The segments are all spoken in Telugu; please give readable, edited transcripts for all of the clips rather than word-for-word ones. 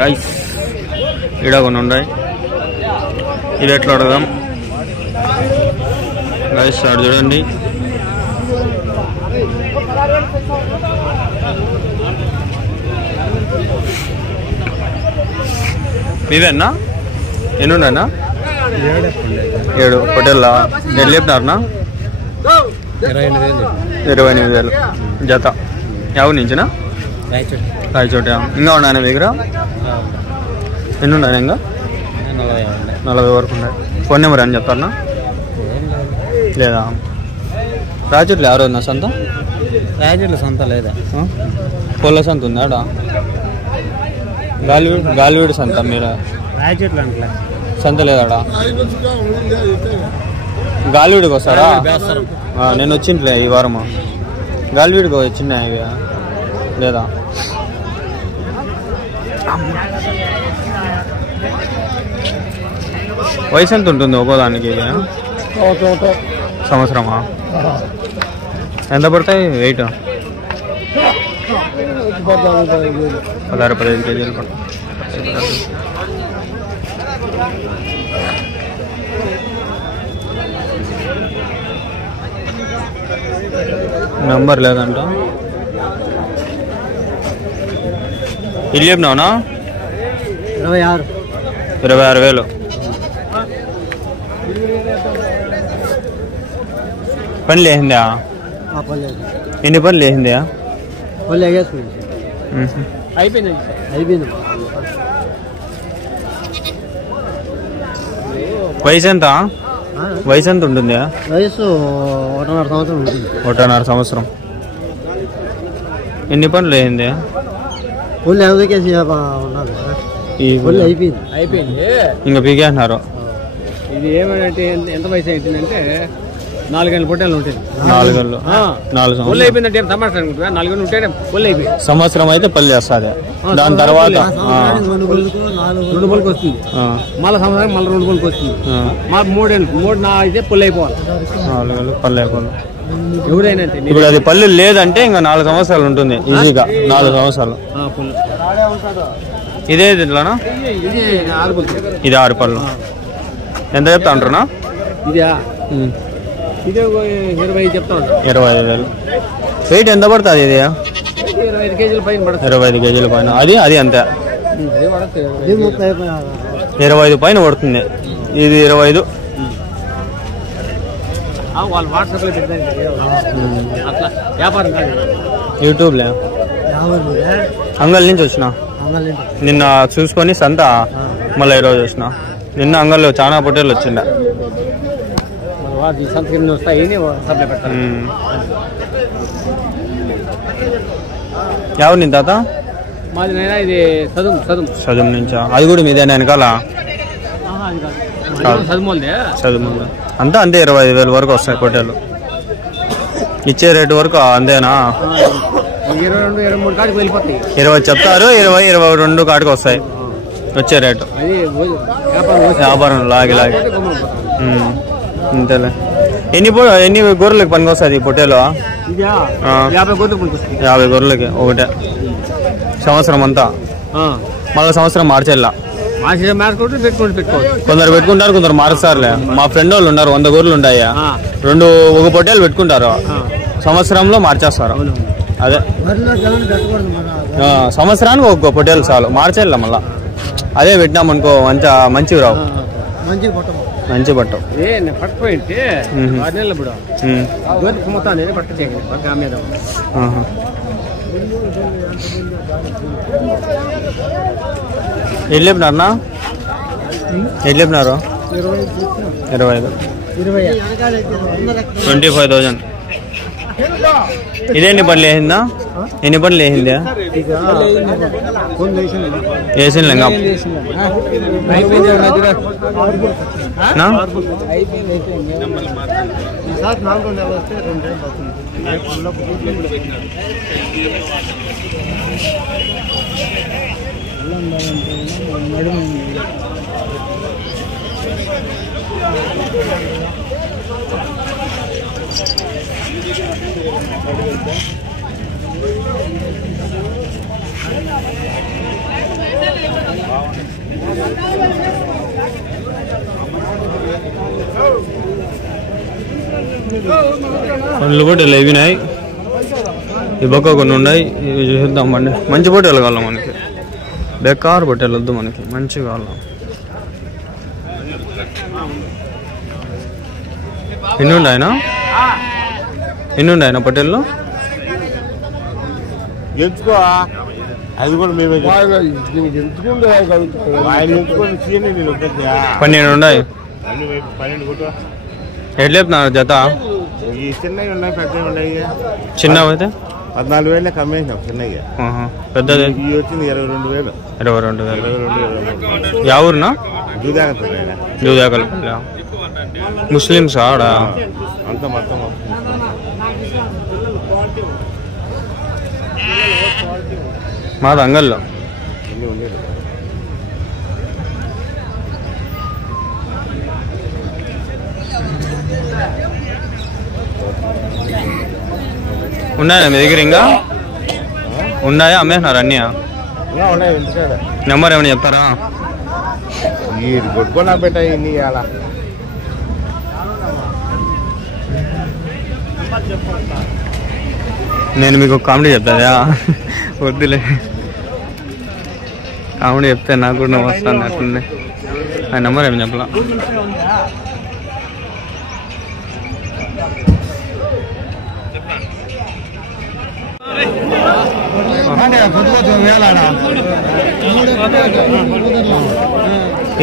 గైస్ ఈడ కొన్ని ఉన్నాయి, ఇది ఎట్లా అడగదాం గైస్. అక్కడ చూడండి మీవేనా? ఎన్ని ఉన్నాయన్నా? 7 హోటల్లా. ఎట్లా చెప్పినారనా? 28,000 జత. ఎవరి నుంచినా? రాయచోట. ఇంకా ఉన్నాయన్నా మీ దగ్గర? ఎన్ని ఉన్నాయి? ఇంకా 40 వరకు ఉన్నాయి. ఫోన్ నెంబర్ అని చెప్తారనా? లేదా? రాయచోట్లో ఎవరు ఉందా సంత? రాయచోట్ల సంత లేదా? పొల్ల సంత ఉందా? ఆడ గాలివీడు సంత. మీరు రాయచోట్ల అంటే సంత లేదాడా? గాలివీడికి వస్తారా? నేను వచ్చింట్లే ఈ వారము. గాలివీడికి వచ్చినా ఇవి లేదా? వయసు ఎంత ఉంటుంది ఒక్కోదానికి? సంవత్సరమా? ఎంత పడతాయి వెయిట్? 16-15 కేజీలు పడతాయి. నంబర్ లేదంట. ఇల్లు చెప్పినావునా? 26,000. పని లేసిందా? ఎన్ని పనులు లేసిందా? అయిపోయింది. వయసు ఎంత? వయసు ఎంత ఉంటుంది? వయసు 1.5 సంవత్సరం ఉంటుంది. 1.5 సంవత్సరం. ఎన్ని పనులు లేసింది? అయిపోయింది. ఇంకా పీకేస్తున్నారు. ఇది ఏమంటే ఎంత వయసు అవుతుందంటే 4 గంటల పొట్టేలు ఉంటాయి. 4 గంటలు 4 సంవత్సరం అయిపోయిందంటే తమాషా అనుకుంటా. 4 గంటలు ఉంటే పళ్ళు అయిపోయి సంవత్సరం అయితే పళ్ళు చేస్తుంది. దాని తర్వాత 2 పళ్ళకి వస్తుంది. మళ్ళీ సంవత్సరం మళ్ళీ 2 పళ్ళకి వస్తుంది. మాకు 3 అయితే పళ్ళు అయిపోవాలి. 4 గంటలు పళ్ళు అయిపోవాలి. ఎవరైనా ఇప్పుడు అది పళ్ళు లేదంటే ఇంకా 4 సంవత్సరాలు ఉంటుంది ఈజీగా. 4 సంవత్సరాలు. ఇదే ఇట్లానా? ఇది 6 పళ్ళు. ఎంత చెప్తా అంటున్నా? ఇదే 25 చెప్తా ఉంటా. 25,000. వెయిట్ ఎంత పడుతుంది ఇది? 25 కేజీల పైన పడుతుంది. 25 కేజీల పైన. అది అంతే 25 పైన పడుతుంది. ఇది 25. వాళ్ళు వాట్సాప్లో పెట్టారు అట్లా వ్యాపారం కాదు. యూట్యూబ్లో అంగల్ నుంచి వచ్చిన. నిన్న చూసుకొని సంత మళ్ళీ ఈరోజు వచ్చిన. నిన్న అంగల్లో చాలా పొట్టేళ్ళు వచ్చిండ. ఎవరు నీ తాత? మాది నైనా ఇది చదువు నుంచా? అది కూడా మీదేనా వెనకాల? చదువు అంతా అంతే. 25,000 వరకు వస్తాయి పొట్టేళ్ళు. ఇచ్చే రేటు వరకు అంతేనా? 22-23 కాడికి వెళ్ళిపోతాయి. 20 చెప్తారు. 20-22 కాడికి వస్తాయి వచ్చే రేటు. వ్యాపారం లాగి అంతేలే. ఎన్ని గొర్రెలకి పనికి వస్తుంది పొట్టేలు? 50 గొర్రెలకి ఒకటే సంవత్సరం అంతా. మళ్ళీ సంవత్సరం మార్చేలా. కొందరు పెట్టుకుంటారు, కొందరు మారుస్తారులే. మా ఫ్రెండ్ వాళ్ళు ఉన్నారు, 100 గొర్రెలు ఉంటాయి. ఒక పొట్టేలు పెట్టుకుంటారు, సంవత్సరంలో మార్చేస్తారు. అదే సంవత్సరానికి ఒక పొట్టేలు చాలు, మార్చేలా. మళ్ళా అదే పెట్టినామనుకో మంచివి రావు. మంచి పట్టం పట్టుపోయింటే ఎట్లా చెప్పినారన్నా? ఎట్లా చెప్పినారు? 25. 25,000. ఇదే ఎన్ని పనులు వేసిందా? ఎన్ని పనులు వేసిందా? వేసింది ఇంకా పండ్లు పొట్టేలు ఇవినాయి ఈ పక్క కొన్ని ఉన్నాయి ఇవి చూద్దామండి మంచి పొట్టేలు కావాలి మనకి బెకార్ పొట్టేలు వద్దు మనకి మంచి కావాలి ఎన్ని ఉన్నాయన పొట్టేళ్ళు అది కూడా మేమే 12 ఉన్నాయి ఎట్లా చెప్తున్నారు జత చిన్నవి ఉన్నాయి పెద్దవి ఉన్నాయి చిన్నవి అయితే 14,000 కమ్మేసినాం చిన్నగా పెద్దది వచ్చింది 22,000 యా ఊరునా దూదాకల్పల్లి ముస్లిమ్స్ ఆడ అంతా మొత్తం మాది అంగల్లో ఉన్నాయా మీ దగ్గర ఇంకా ఉన్నాయా అమ్మేసినారు అన్నీ నెంబర్ ఏమైనా చెప్తారా కొట్టుకున్నా పెట్టాయి ఇన్ని ఇవాళ నేను మీకు కామెడీ చెప్తాదా వద్దులే కామెడీ చెప్తే నాకు కూడా వస్తాను అట్లుంది ఆ నెంబర్ ఏమి చెప్పలా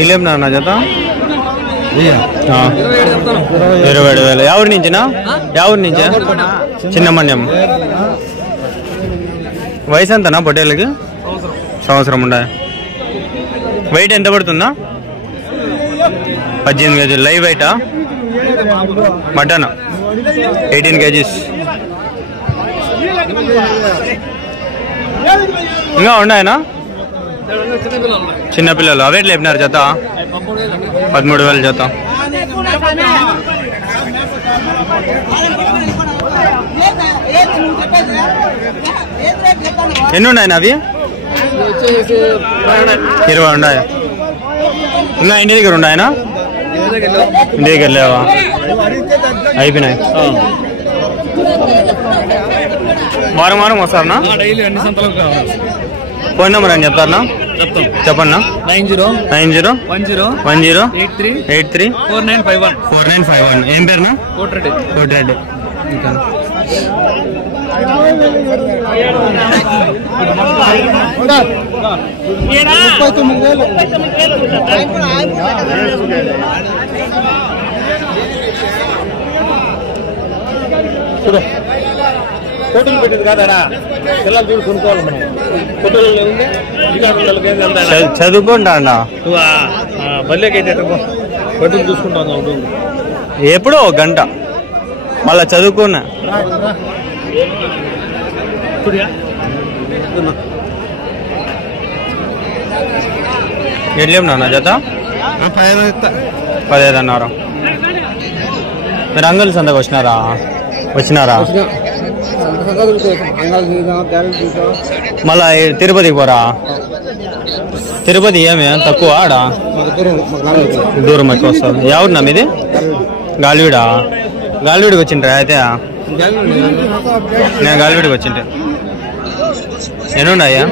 ఇల్లేం నా జత 27,000 ఎవరి నుంచినా ఎవరి నుంచా చిన్నమన్యం వయసు ఎంతనా పొట్టేళ్ళకి సంవత్సరం ఉండ వెయిట్ ఎంత పడుతుందా 18 కేజీలు లైవ్ వెయిటా మటన్ 18 కేజీస్ ఇంకా ఉన్నాయనా చిన్నపిల్లలు అవేట్లు లేపినారు జత 13,000 జత ఎన్ని ఉన్నాయన్నా అవి 20 ఉన్నాయా ఇంకా ఇంటి దగ్గర ఉన్నాయనా ఇంటి దగ్గర లేవా అయిపోయినాయి వారం వారం వస్తారనా ఫోన్ నెంబర్ అని చెప్తారనా చెప్పన్నా 9010834951 ఏం పేరునా కోటిరెడ్డి కోటలు పెట్టింది కాదా పిల్లలు చూసి కొనుక్కోవాలి మనం చదువుకుంటా అన్నా బల్లెకైతే కొట్టుకు చూసుకుంటాను ఎప్పుడో 1 గంట మళ్ళా చదువుకున్నా ఎట్లేం నాన్న జత 15 అన్నారు మీరు అంగల్ సంతకు వచ్చినారా మళ్ళా తిరుపతికి పోరా తిరుపతి ఏమి తక్కువ ఆడ దూరం ఎక్కువ వస్తుంది ఎవరున్నా మీది గాలివీడికి వచ్చిండ్రా అయితే నేను గాలివీడికి వచ్చింటే ఎన్ని ఉన్నాయా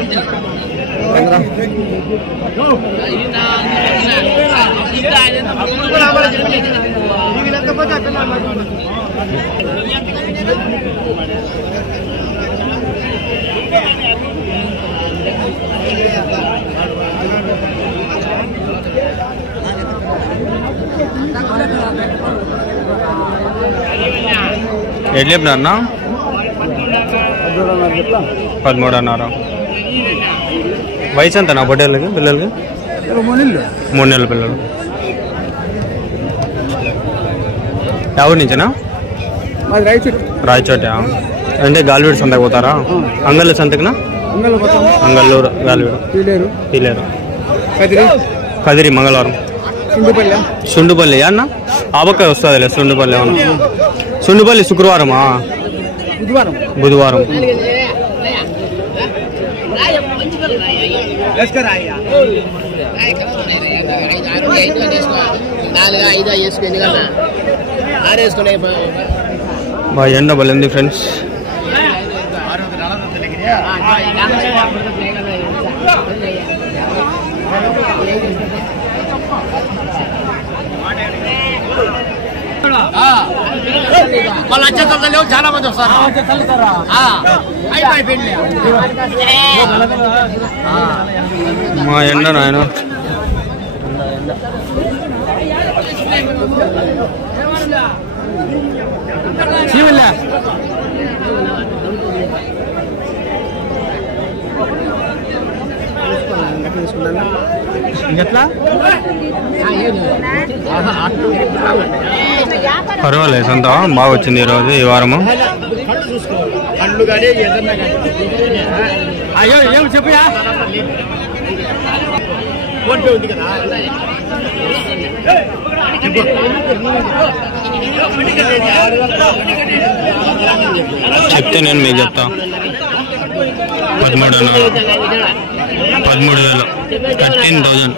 ఎట్లా చెప్పినారన్నా 13 అన్నారు వయసు ఎంత నా పొట్టేళ్ళకి పిల్లలకి 3 నెలల పిల్లలు ఎవరి నుంచేనా రాయచోట అంటే గాలివీడు సంతకు పోతారా అంగళ్ళు సంతకునా అంగళ్ళూరు గాలివీడు పీలేరు కదిరి మంగళవారం సుండుపల్లి అన్న ఆబక్క వస్తుందిలే సుండుపల్లి అవును సుండుపల్లి శుక్రవారమా బుధవారం బాగా ఎండ బలింది ఫ్రెండ్స్. చాలా మంది వస్తారు. మా ఎండ నాయన ఇంకెట్లా పర్వాలేదు సొంత బాగా వచ్చింది ఈరోజు ఈ వారము. అయ్యో ఏమి చెప్పయా చెప్తే నేను మీకు చెప్తా. 13,000 13,000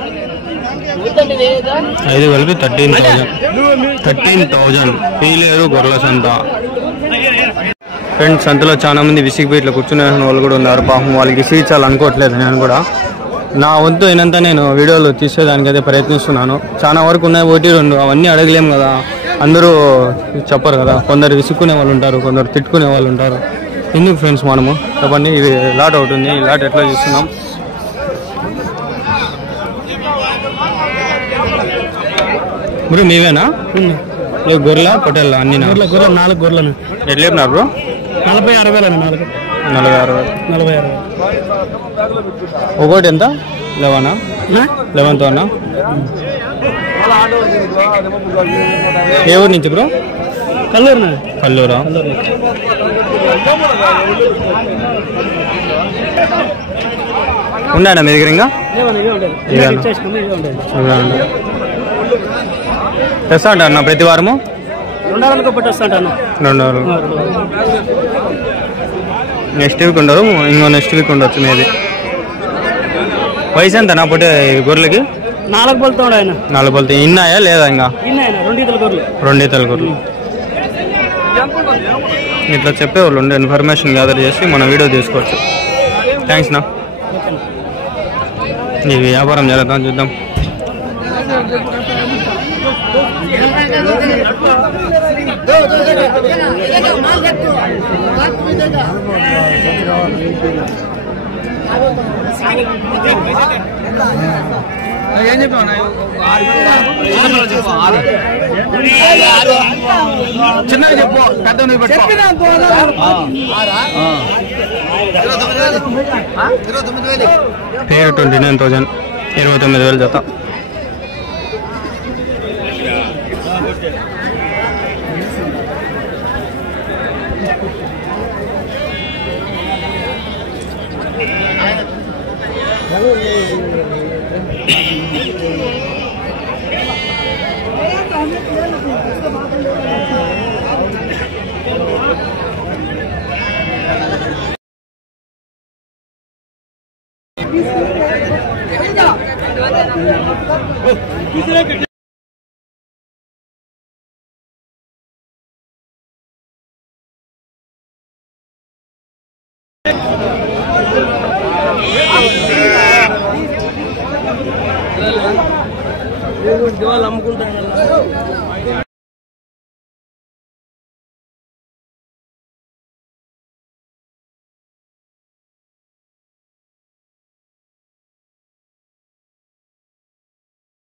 5 కలిపి 13,000 పీలేరు గొర్రెల సంత. ఫ్రెండ్స్ సంతలో చాలా మంది విసిగిపోయి ఇట్లా కూర్చునే వాళ్ళు కూడా ఉన్నారు. పాపం వాళ్ళకి విసిగించాలనుకోవట్లేదు. నేను కూడా నా వంతు అయినంత నేను వీడియోలు తీసేదానికి అయితే ప్రయత్నిస్తున్నాను. చాలా వరకు ఉన్నాయి, 1-2 అవన్నీ అడగలేము కదా, అందరూ చెప్పరు కదా. కొందరు విసుక్కునే వాళ్ళు ఉంటారు, కొందరు తిట్టుకునే వాళ్ళు ఉంటారు. ఎందుకు ఫ్రెండ్స్ మనము చెప్పండి. ఇది లాట్ అవుతుంది, ఈ లాట్ ఎట్లా చూస్తున్నాం. బ్రో మీవేనా గొర్రెల పొట్టేళ్ళ అన్ని? గొర్రెల 4 గొర్రెలను ఎట్లా చెప్పినారు బ్రో? 40,000 40,000 ఒకటి ఎంత? 11తో అన్నా. ఏ ఊరు నుంచి బ్రో? కల్లూరా. ఉన్నాడా మీ దగ్గర ఇంకా? తెస్తా అంటారు నా ప్రతి వారము 2 నెక్స్ట్ వీక్ ఉండరు, ఇంకో నెక్స్ట్ వీక్ ఉండొచ్చు మేబీ. వయసు ఎంత నా పొట్టే గొర్రెలకి? 4 బొలతో 4 బొలతో ఇన్నాయా లేదా? ఇంకా 2 ఈతల గొర్రెలు. ఇట్లా చెప్పేవాళ్ళు ఉండే ఇన్ఫర్మేషన్ గ్యాదర్ చేసి మనం వీడియో తీసుకోవచ్చు. థ్యాంక్స్ నా. ఈ వ్యాపారం జరుగుతాం చూద్దాం. ఏం చెప్పావు? చిన్నది చెప్పు, పెద్ద పేరు 29,000 29,000 జత. అమ్ముకుంటాను.